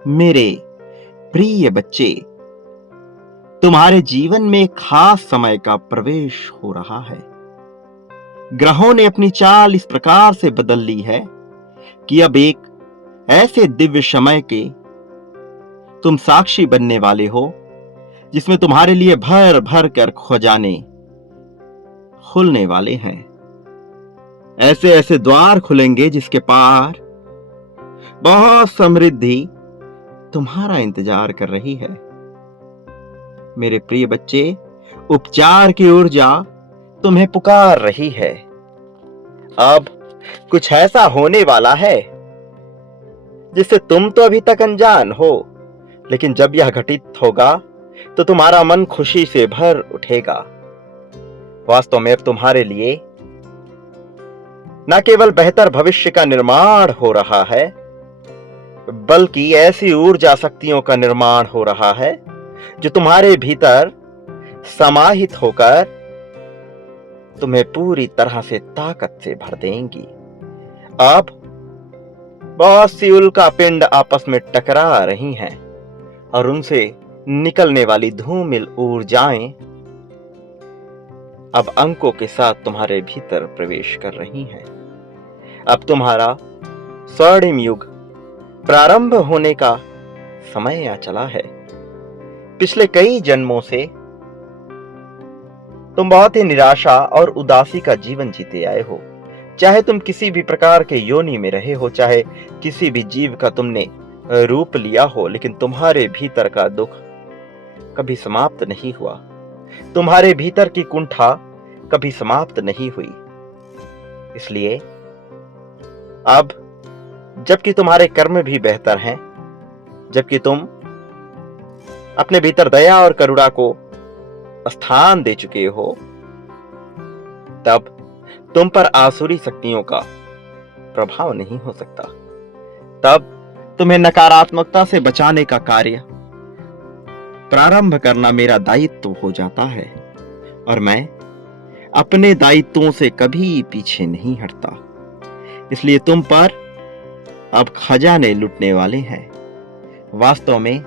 मेरे प्रिय बच्चे, तुम्हारे जीवन में एक खास समय का प्रवेश हो रहा है। ग्रहों ने अपनी चाल इस प्रकार से बदल ली है कि अब एक ऐसे दिव्य समय के तुम साक्षी बनने वाले हो जिसमें तुम्हारे लिए भर भर कर खजाने खुलने वाले हैं। ऐसे ऐसे द्वार खुलेंगे जिसके पार बहुत समृद्धि तुम्हारा इंतजार कर रही है। मेरे प्रिय बच्चे, उपचार की ऊर्जा तुम्हें पुकार रही है। अब कुछ ऐसा होने वाला है जिससे तुम तो अभी तक अनजान हो, लेकिन जब यह घटित होगा तो तुम्हारा मन खुशी से भर उठेगा। वास्तव में अब तुम्हारे लिए न केवल बेहतर भविष्य का निर्माण हो रहा है, बल्कि ऐसी ऊर्जा शक्तियों का निर्माण हो रहा है जो तुम्हारे भीतर समाहित होकर तुम्हें पूरी तरह से ताकत से भर देंगी। अब बहुत सी उल्का पिंड आपस में टकरा रही हैं और उनसे निकलने वाली धूमिल ऊर्जाएं अब अंकों के साथ तुम्हारे भीतर प्रवेश कर रही हैं। अब तुम्हारा स्वर्णिम युग प्रारंभ होने का समय आ चला है। पिछले कई जन्मों से तुम बहुत ही निराशा और उदासी का जीवन जीते आए हो। चाहे तुम किसी भी प्रकार के योनि में रहे हो, चाहे किसी भी जीव का तुमने रूप लिया हो, लेकिन तुम्हारे भीतर का दुख कभी समाप्त नहीं हुआ। तुम्हारे भीतर की कुंठा कभी समाप्त नहीं हुई। इसलिए अब जबकि तुम्हारे कर्म भी बेहतर हैं, जबकि तुम अपने भीतर दया और करुणा को स्थान दे चुके हो, तब तुम पर आसुरी शक्तियों का प्रभाव नहीं हो सकता। तब तुम्हें नकारात्मकता से बचाने का कार्य प्रारंभ करना मेरा दायित्व हो जाता है और मैं अपने दायित्वों से कभी पीछे नहीं हटता। इसलिए तुम पर अब खजाने लुटने वाले हैं। वास्तव में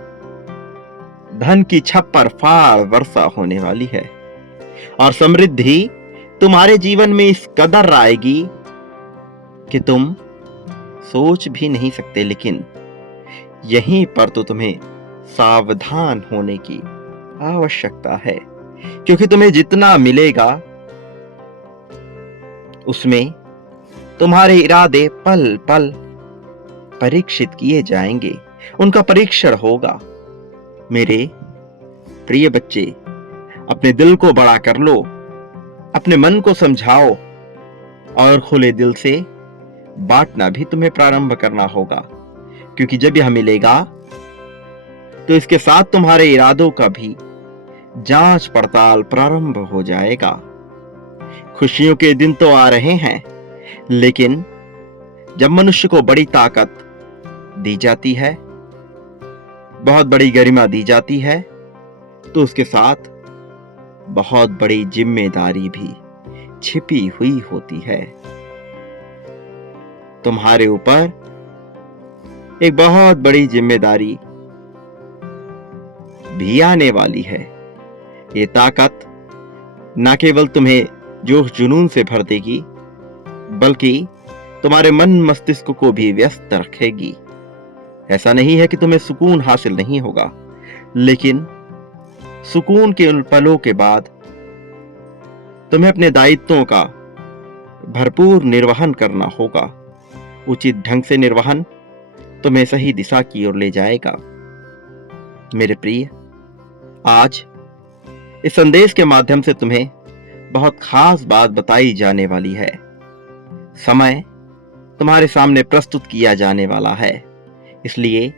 धन की छप्पर फाड़ वर्षा होने वाली है और समृद्धि तुम्हारे जीवन में इस कदर आएगी कि तुम सोच भी नहीं सकते। लेकिन यहीं पर तो तुम्हें सावधान होने की आवश्यकता है, क्योंकि तुम्हें जितना मिलेगा उसमें तुम्हारे इरादे पल पल परीक्षित किए जाएंगे, उनका परीक्षण होगा। मेरे प्रिय बच्चे, अपने दिल को बड़ा कर लो, अपने मन को समझाओ और खुले दिल से बांटना भी तुम्हें प्रारंभ करना होगा, क्योंकि जब यह मिलेगा तो इसके साथ तुम्हारे इरादों का भी जांच पड़ताल प्रारंभ हो जाएगा। खुशियों के दिन तो आ रहे हैं, लेकिन जब मनुष्य को बड़ी ताकत दी जाती है, बहुत बड़ी गरिमा दी जाती है, तो उसके साथ बहुत बड़ी जिम्मेदारी भी छिपी हुई होती है। तुम्हारे ऊपर एक बहुत बड़ी जिम्मेदारी भी आने वाली है। ये ताकत न केवल तुम्हें जोश जुनून से भर देगी, बल्कि तुम्हारे मन मस्तिष्क को भी व्यस्त रखेगी। ऐसा नहीं है कि तुम्हें सुकून हासिल नहीं होगा, लेकिन सुकून के उन पलों के बाद तुम्हें अपने दायित्वों का भरपूर निर्वहन करना होगा। उचित ढंग से निर्वहन तुम्हें सही दिशा की ओर ले जाएगा। मेरे प्रिय, आज इस संदेश के माध्यम से तुम्हें बहुत खास बात बताई जाने वाली है। समय तुम्हारे सामने प्रस्तुत किया जाने वाला है, इसलिए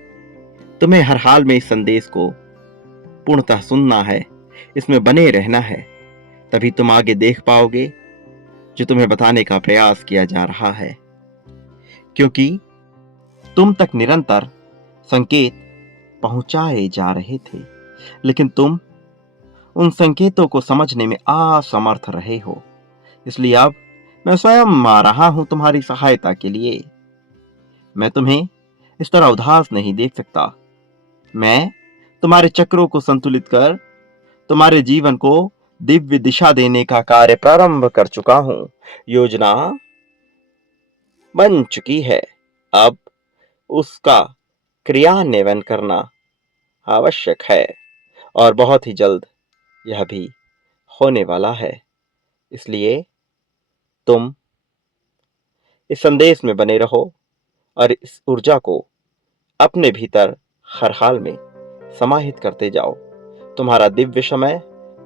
तुम्हें हर हाल में इस संदेश को पूर्णतः सुनना है, इसमें बने रहना है। तभी तुम आगे देख पाओगे जो तुम्हें बताने का प्रयास किया जा रहा है, क्योंकि तुम तक निरंतर संकेत पहुंचाए जा रहे थे, लेकिन तुम उन संकेतों को समझने में असमर्थ रहे हो। इसलिए अब मैं स्वयं आ रहा हूं तुम्हारी सहायता के लिए। मैं तुम्हें इस तरह उदास नहीं देख सकता। मैं तुम्हारे चक्रों को संतुलित कर तुम्हारे जीवन को दिव्य दिशा देने का कार्य प्रारंभ कर चुका हूं। योजना बन चुकी है, अब उसका क्रियान्वयन करना आवश्यक है और बहुत ही जल्द यह भी होने वाला है। इसलिए तुम इस संदेश में बने रहो और इस ऊर्जा को अपने भीतर हर हाल में समाहित करते जाओ। तुम्हारा दिव्य समय,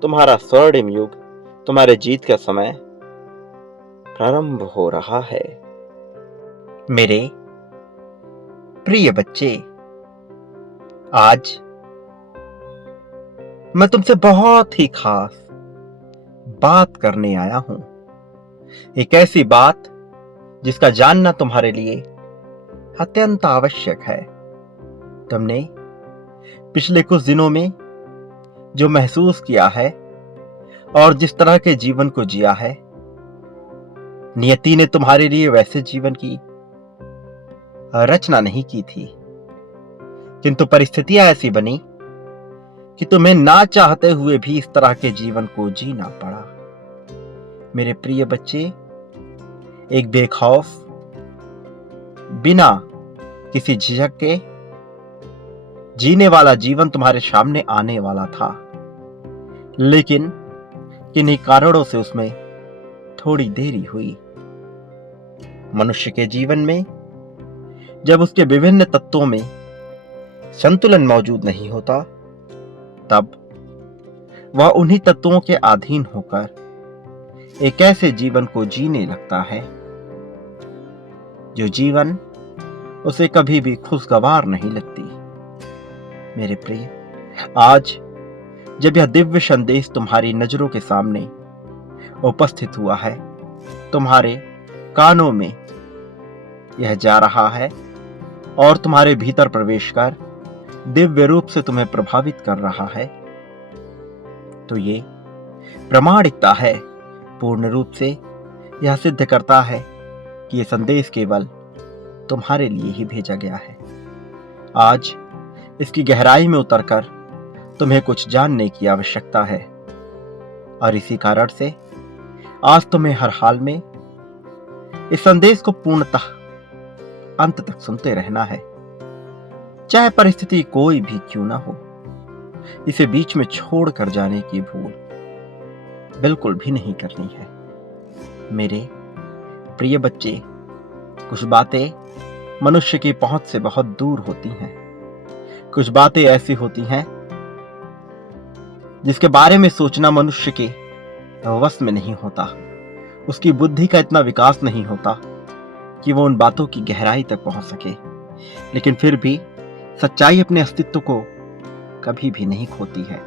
तुम्हारा स्वर्णिम युग, तुम्हारे जीत का समय प्रारंभ हो रहा है। मेरे प्रिय बच्चे, आज मैं तुमसे बहुत ही खास बात करने आया हूं। एक ऐसी बात जिसका जानना तुम्हारे लिए अत्यंत आवश्यक है। तुमने पिछले कुछ दिनों में जो महसूस किया है और जिस तरह के जीवन को जिया है, नियति ने तुम्हारे लिए वैसे जीवन की रचना नहीं की थी, किंतु परिस्थितियां ऐसी बनी कि तुम्हें ना चाहते हुए भी इस तरह के जीवन को जीना पड़ा। मेरे प्रिय बच्चे, एक बेखौफ, बिना किसी झिझक के जीने वाला जीवन तुम्हारे सामने आने वाला था, लेकिन किन्हीं कारणों से उसमें थोड़ी देरी हुई। मनुष्य के जीवन में जब उसके विभिन्न तत्वों में संतुलन मौजूद नहीं होता, तब वह उन्हीं तत्वों के अधीन होकर एक ऐसे जीवन को जीने लगता है जो जीवन उसे कभी भी खुशगवार नहीं लगती। मेरे प्रिय, आज जब यह दिव्य संदेश तुम्हारी नजरों के सामने उपस्थित हुआ है, तुम्हारे कानों में यह जा रहा है और तुम्हारे भीतर प्रवेश कर दिव्य रूप से तुम्हें प्रभावित कर रहा है, तो ये प्रामाणिकता है, पूर्ण रूप से यह सिद्ध करता है कि यह संदेश केवल तुम्हारे लिए ही भेजा गया है। आज इसकी गहराई में उतरकर तुम्हें कुछ जानने की आवश्यकता है और इसी कारण से आज तुम्हें हर हाल में इस संदेश को पूर्णतः अंत तक सुनते रहना है। चाहे परिस्थिति कोई भी क्यों ना हो, इसे बीच में छोड़कर जाने की भूल बिल्कुल भी नहीं करनी है। मेरे प्रिय बच्चे, कुछ बातें मनुष्य की पहुंच से बहुत दूर होती हैं। कुछ बातें ऐसी होती हैं जिसके बारे में सोचना मनुष्य के वश में नहीं होता। उसकी बुद्धि का इतना विकास नहीं होता कि वो उन बातों की गहराई तक पहुंच सके, लेकिन फिर भी सच्चाई अपने अस्तित्व को कभी भी नहीं खोती है।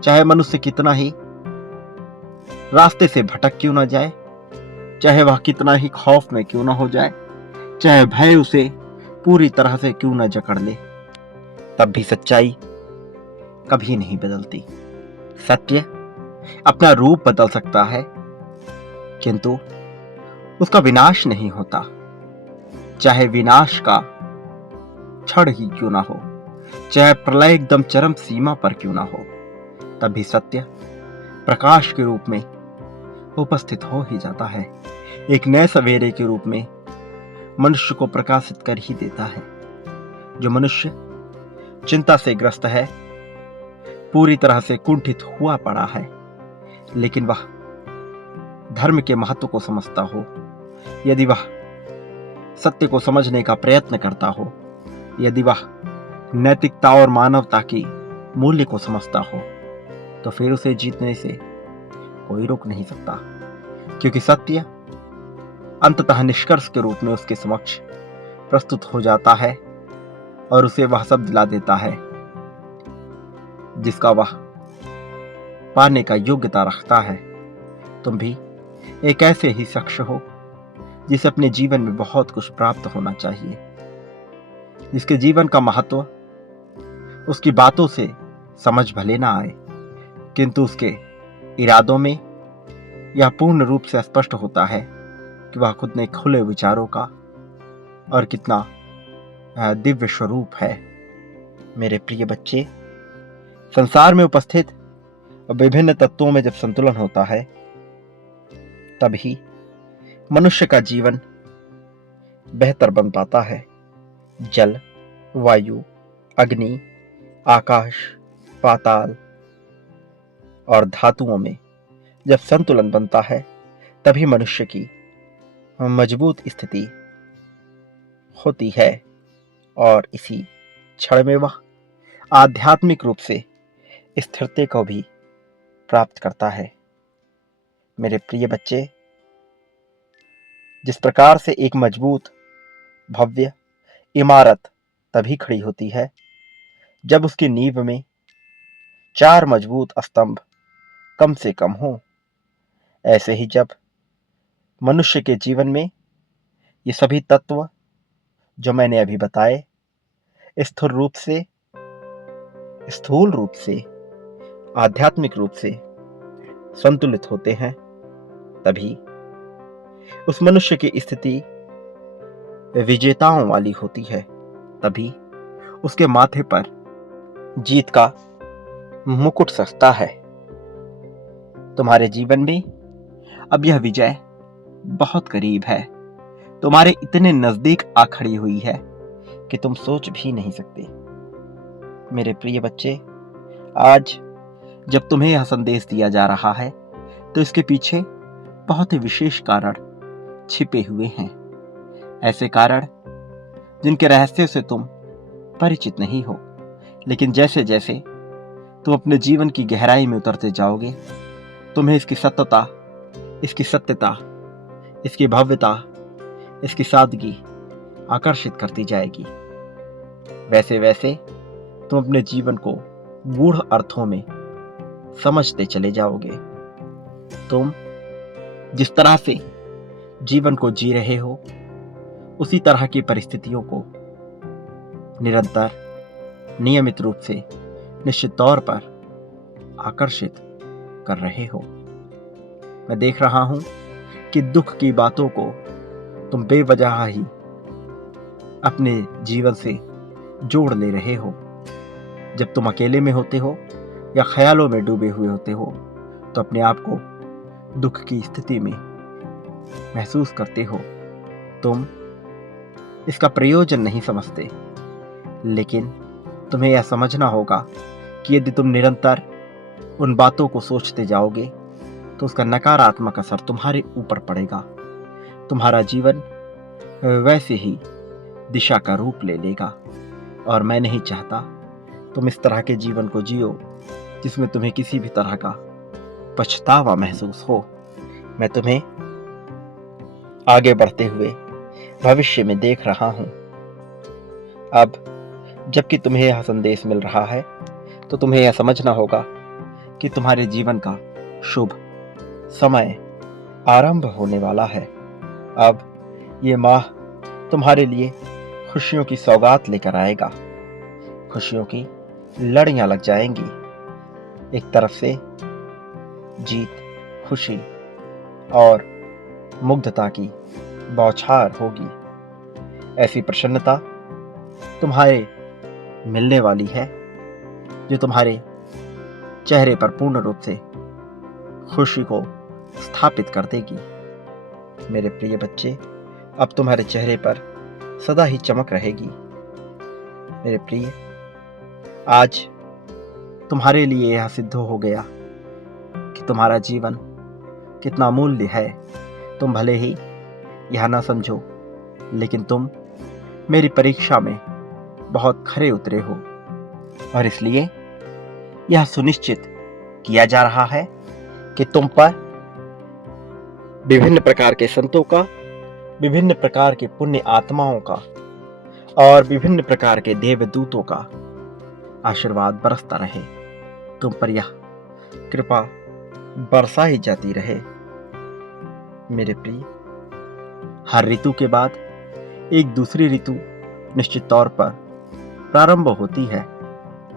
चाहे मनुष्य कितना ही रास्ते से भटक क्यों ना जाए, चाहे वह कितना ही खौफ में क्यों ना हो जाए, चाहे भय उसे पूरी तरह से क्यों ना जकड़ ले, तब भी सच्चाई कभी नहीं बदलती। सत्य अपना रूप बदल सकता है, किंतु उसका विनाश नहीं होता। चाहे विनाश का क्षण ही क्यों ना हो, चाहे प्रलय एकदम चरम सीमा पर क्यों ना हो, तब भी सत्य प्रकाश के रूप में उपस्थित हो ही जाता है। एक नए सवेरे के रूप में मनुष्य को प्रकाशित कर ही देता है। जो मनुष्य चिंता से ग्रस्त है, पूरी तरह से कुंठित हुआ पड़ा है, लेकिन वह धर्म के महत्व को समझता हो, यदि वह सत्य को समझने का प्रयत्न करता हो, यदि वह नैतिकता और मानवता की मूल्य को समझता हो, तो फिर उसे जीतने से कोई रोक नहीं सकता, क्योंकि सत्य अंततः निष्कर्ष के रूप में उसके समक्ष प्रस्तुत हो जाता है और उसे वह सब दिला देता है जिसका वह पाने का योग्यता रखता है। तुम भी एक ऐसे ही शख्स हो जिसे अपने जीवन में बहुत कुछ प्राप्त होना चाहिए, जिसके जीवन का महत्व उसकी बातों से समझ भले ना आए, किंतु उसके इरादों में यह पूर्ण रूप से स्पष्ट होता है कि वह खुद ने खुले विचारों का और कितना दिव्य स्वरूप है। मेरे प्रिय बच्चे, संसार में उपस्थित विभिन्न तत्वों में जब संतुलन होता है तभी मनुष्य का जीवन बेहतर बन पाता है। जल, वायु, अग्नि, आकाश, पाताल और धातुओं में जब संतुलन बनता है तभी मनुष्य की मजबूत स्थिति होती है और इसी क्षण में वह आध्यात्मिक रूप से स्थिरता को भी प्राप्त करता है। मेरे प्रिय बच्चे, जिस प्रकार से एक मजबूत भव्य इमारत तभी खड़ी होती है जब उसकी नींव में 4 मजबूत स्तंभ कम से कम हो, ऐसे ही जब मनुष्य के जीवन में ये सभी तत्व जो मैंने अभी बताए स्थूल रूप से आध्यात्मिक रूप से संतुलित होते हैं, तभी उस मनुष्य की स्थिति विजेताओं वाली होती है। तभी उसके माथे पर जीत का मुकुट सजता है। तुम्हारे जीवन में अब यह विजय बहुत करीब है, तुम्हारे इतने नजदीक आ खड़ी हुई है कि तुम सोच भी नहीं सकते। मेरे प्रिय बच्चे, आज जब तुम्हें यह संदेश दिया जा रहा है तो इसके पीछे बहुत ही विशेष कारण छिपे हुए हैं। ऐसे कारण जिनके रहस्यों से तुम परिचित नहीं हो, लेकिन जैसे जैसे तुम अपने जीवन की गहराई में उतरते जाओगे, तुम्हें इसकी सत्यता, इसकी भव्यता, इसकी सादगी आकर्षित करती जाएगी। वैसे वैसे तुम अपने जीवन को गूढ़ अर्थों में समझते चले जाओगे। तुम जिस तरह से जीवन को जी रहे हो, उसी तरह की परिस्थितियों को निरंतर, नियमित रूप से, निश्चित तौर पर आकर्षित कर रहे हो। मैं देख रहा हूं कि दुख की बातों को तुम बेवजह ही अपने जीवन से जोड़ ले रहे हो। जब तुम अकेले में होते हो या ख्यालों में डूबे हुए होते हो तो अपने आप को दुख की स्थिति में महसूस करते हो। तुम इसका प्रयोजन नहीं समझते, लेकिन तुम्हें यह समझना होगा कि यदि तुम निरंतर उन बातों को सोचते जाओगे तो उसका नकारात्मक असर तुम्हारे ऊपर पड़ेगा। तुम्हारा जीवन वैसे ही दिशा का रूप ले लेगा और मैं नहीं चाहता तुम इस तरह के जीवन को जियो जिसमें तुम्हें किसी भी तरह का पछतावा महसूस हो। मैं तुम्हें आगे बढ़ते हुए भविष्य में देख रहा हूं। अब जबकि तुम्हें यह संदेश मिल रहा है तो तुम्हें यह समझना होगा कि तुम्हारे जीवन का शुभ समय आरंभ होने वाला है। अब ये माह तुम्हारे लिए खुशियों की सौगात लेकर आएगा। खुशियों की लड़ियां लग जाएंगी। एक तरफ से जीत, खुशी और मुग्धता की बौछार होगी। ऐसी प्रसन्नता तुम्हारे मिलने वाली है जो तुम्हारे चेहरे पर पूर्ण रूप से खुशी को स्थापित कर देगी। मेरे प्रिय बच्चे, अब तुम्हारे चेहरे पर सदा ही चमक रहेगी। मेरे प्रिय, आज तुम्हारे लिए यह सिद्ध हो गया कि तुम्हारा जीवन कितना मूल्य है। तुम भले ही यह ना समझो, लेकिन तुम मेरी परीक्षा में बहुत खरे उतरे हो और इसलिए यह सुनिश्चित किया जा रहा है कि तुम पर विभिन्न प्रकार के संतों का, विभिन्न प्रकार के पुण्य आत्माओं का और विभिन्न प्रकार के देवदूतों का आशीर्वाद बरसता रहे। तुम पर यह कृपा बरसाई जाती रहे। मेरे प्रिय, हर ऋतु के बाद एक दूसरी ऋतु निश्चित तौर पर प्रारंभ होती है।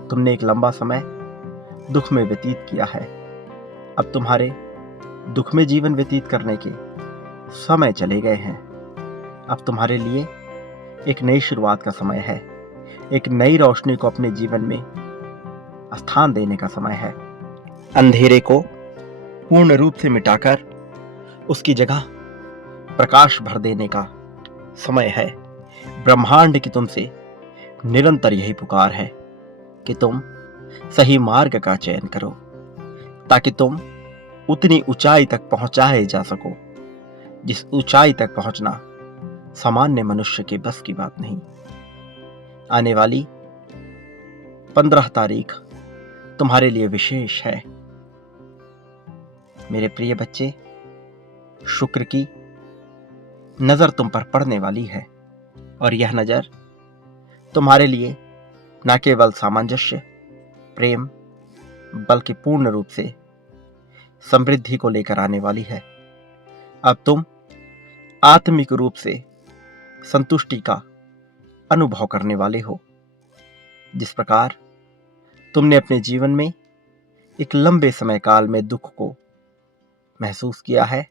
तुमने एक लंबा समय दुख में व्यतीत किया है। अब तुम्हारे दुख में जीवन व्यतीत करने के समय चले गए हैं। अब तुम्हारे लिए एक नई शुरुआत का समय है। एक नई रोशनी को अपने जीवन में स्थान देने का समय है। अंधेरे को पूर्ण रूप से मिटाकर उसकी जगह प्रकाश भर देने का समय है। ब्रह्मांड की तुमसे निरंतर यही पुकार है कि तुम सही मार्ग का चयन करो, ताकि तुम उतनी ऊंचाई तक पहुंचाए जा सको जिस ऊंचाई तक पहुंचना सामान्य मनुष्य के बस की बात नहीं। आने वाली 15 तारीख तुम्हारे लिए विशेष है। मेरे प्रिय बच्चे, शुक्र की नजर तुम पर पड़ने वाली है, और यह नजर तुम्हारे लिए न केवल सामंजस्य, प्रेम, बल्कि पूर्ण रूप से समृद्धि को लेकर आने वाली है। अब तुम आत्मिक रूप से संतुष्टि का अनुभव करने वाले हो। जिस प्रकार तुमने अपने जीवन में एक लंबे समय काल में दुख को महसूस किया है,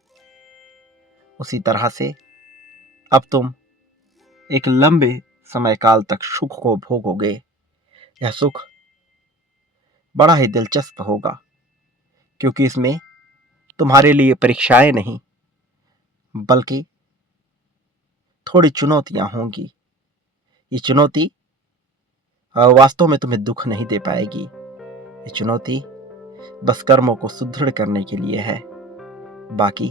उसी तरह से अब तुम एक लंबे समय काल तक सुख को भोगोगे। यह सुख बड़ा ही दिलचस्प होगा, क्योंकि इसमें तुम्हारे लिए परीक्षाएं नहीं बल्कि थोड़ी चुनौतियां होंगी। ये चुनौती वास्तव में तुम्हें दुख नहीं दे पाएगी। ये चुनौती बस कर्मों को सुदृढ़ करने के लिए है। बाकी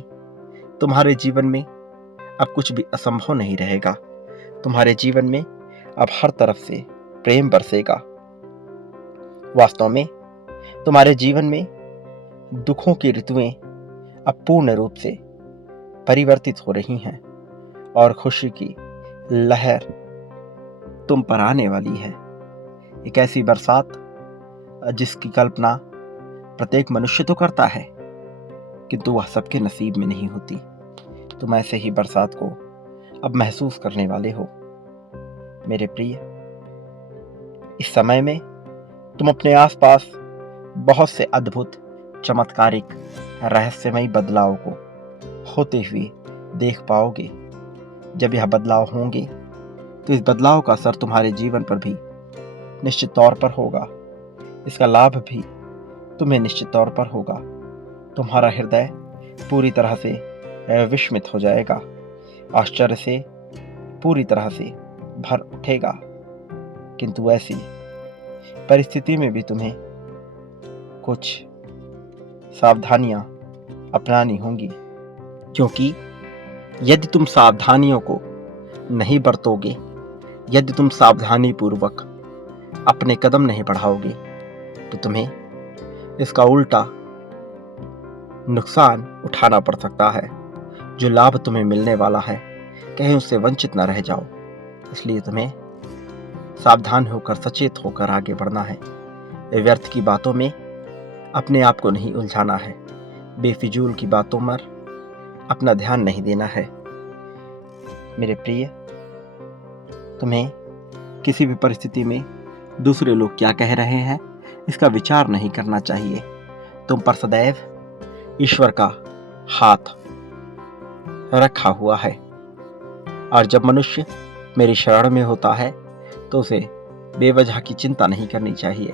तुम्हारे जीवन में अब कुछ भी असंभव नहीं रहेगा। तुम्हारे जीवन में अब हर तरफ से प्रेम बरसेगा। वास्तव में तुम्हारे जीवन में दुखों की ऋतुएं अब पूर्ण रूप से परिवर्तित हो रही हैं और खुशी की लहर तुम पर आने वाली है। एक ऐसी बरसात जिसकी कल्पना प्रत्येक मनुष्य तो करता है, किंतु वह सबके नसीब में नहीं होती। तुम ऐसे ही बरसात को अब महसूस करने वाले हो। मेरे प्रिय, इस समय में तुम अपने आसपास बहुत से अद्भुत, चमत्कारिक, रहस्यमयी बदलाव को होते हुए देख पाओगे। जब यह बदलाव होंगे तो इस बदलाव का असर तुम्हारे जीवन पर भी निश्चित तौर पर होगा। इसका लाभ भी तुम्हें निश्चित तौर पर होगा। तुम्हारा हृदय पूरी तरह से विस्मित हो जाएगा, आश्चर्य से पूरी तरह से भर उठेगा। किंतु ऐसी परिस्थिति में भी तुम्हें कुछ सावधानियां अपनानी होंगी, क्योंकि यदि तुम सावधानियों को नहीं बरतोगे, यदि तुम सावधानी पूर्वक अपने कदम नहीं बढ़ाओगे, तो तुम्हें इसका उल्टा नुकसान उठाना पड़ सकता है। जो लाभ तुम्हें मिलने वाला है, कहीं उससे वंचित न रह जाओ। इसलिए तुम्हें सावधान होकर, सचेत होकर आगे बढ़ना है। व्यर्थ की बातों में अपने आप को नहीं उलझाना है। बेफिजूल की बातों पर अपना ध्यान नहीं देना है। मेरे प्रिय, तुम्हें किसी भी परिस्थिति में दूसरे लोग क्या कह रहे हैं इसका विचार नहीं करना चाहिए। तुम पर सदैव ईश्वर का हाथ रखा हुआ है, और जब मनुष्य मेरी शरण में होता है तो उसे बेवजह की चिंता नहीं करनी चाहिए।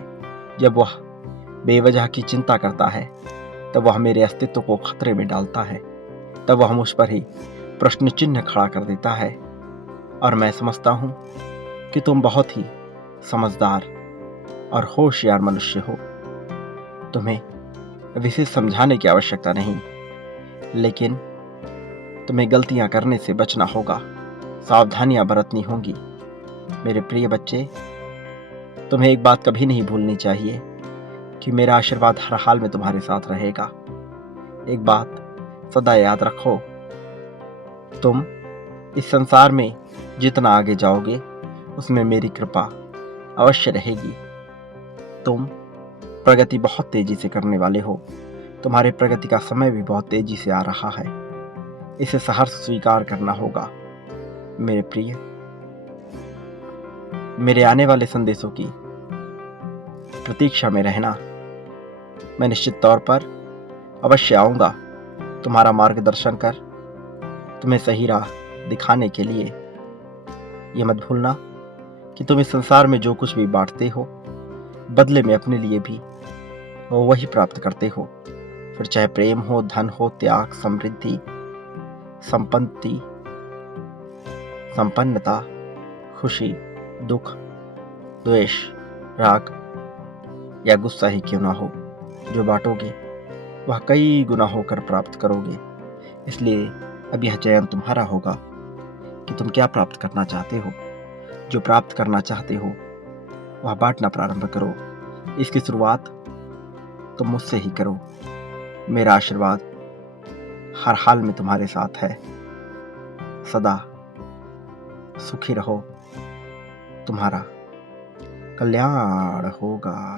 जब वह बेवजह की चिंता करता है तब वह मेरे अस्तित्व को खतरे में डालता है, तब वह मुझ पर ही प्रश्न चिन्ह खड़ा कर देता है। और मैं समझता हूं कि तुम बहुत ही समझदार और होशियार मनुष्य हो। तुम्हें विशेष समझाने की आवश्यकता नहीं, लेकिन तुम्हें गलतियां करने से बचना होगा, सावधानियां बरतनी होंगी। मेरे प्रिय बच्चे, तुम्हें एक बात कभी नहीं भूलनी चाहिए कि मेरा आशीर्वाद हर हाल में तुम्हारे साथ रहेगा। एक बात सदा याद रखो, तुम इस संसार में जितना आगे जाओगे उसमें मेरी कृपा अवश्य रहेगी। तुम प्रगति बहुत तेजी से करने वाले हो। तुम्हारे प्रगति का समय भी बहुत तेजी से आ रहा है। इसे सहर्ष स्वीकार करना होगा। मेरे प्रिय, मेरे आने वाले संदेशों की प्रतीक्षा में रहना। मैं निश्चित तौर पर अवश्य आऊंगा तुम्हारा मार्गदर्शन कर, तुम्हें सही राह दिखाने के लिए। ये मत भूलना कि तुम इस संसार में जो कुछ भी बांटते हो, बदले में अपने लिए भी वही प्राप्त करते हो। फिर चाहे प्रेम हो, धन हो, त्याग, समृद्धि, संपत्ति, संपन्नता, खुशी, दुख, द्वेष, राग या गुस्सा ही क्यों ना हो, जो बांटोगे वह कई गुना होकर प्राप्त करोगे। इसलिए अब यह चयन तुम्हारा होगा कि तुम क्या प्राप्त करना चाहते हो। जो प्राप्त करना चाहते हो वह बांटना प्रारंभ करो। इसकी शुरुआत तुम मुझसे ही करो। मेरा आशीर्वाद हर हाल में तुम्हारे साथ है। सदा सुखी रहो, तुम्हारा कल्याण होगा।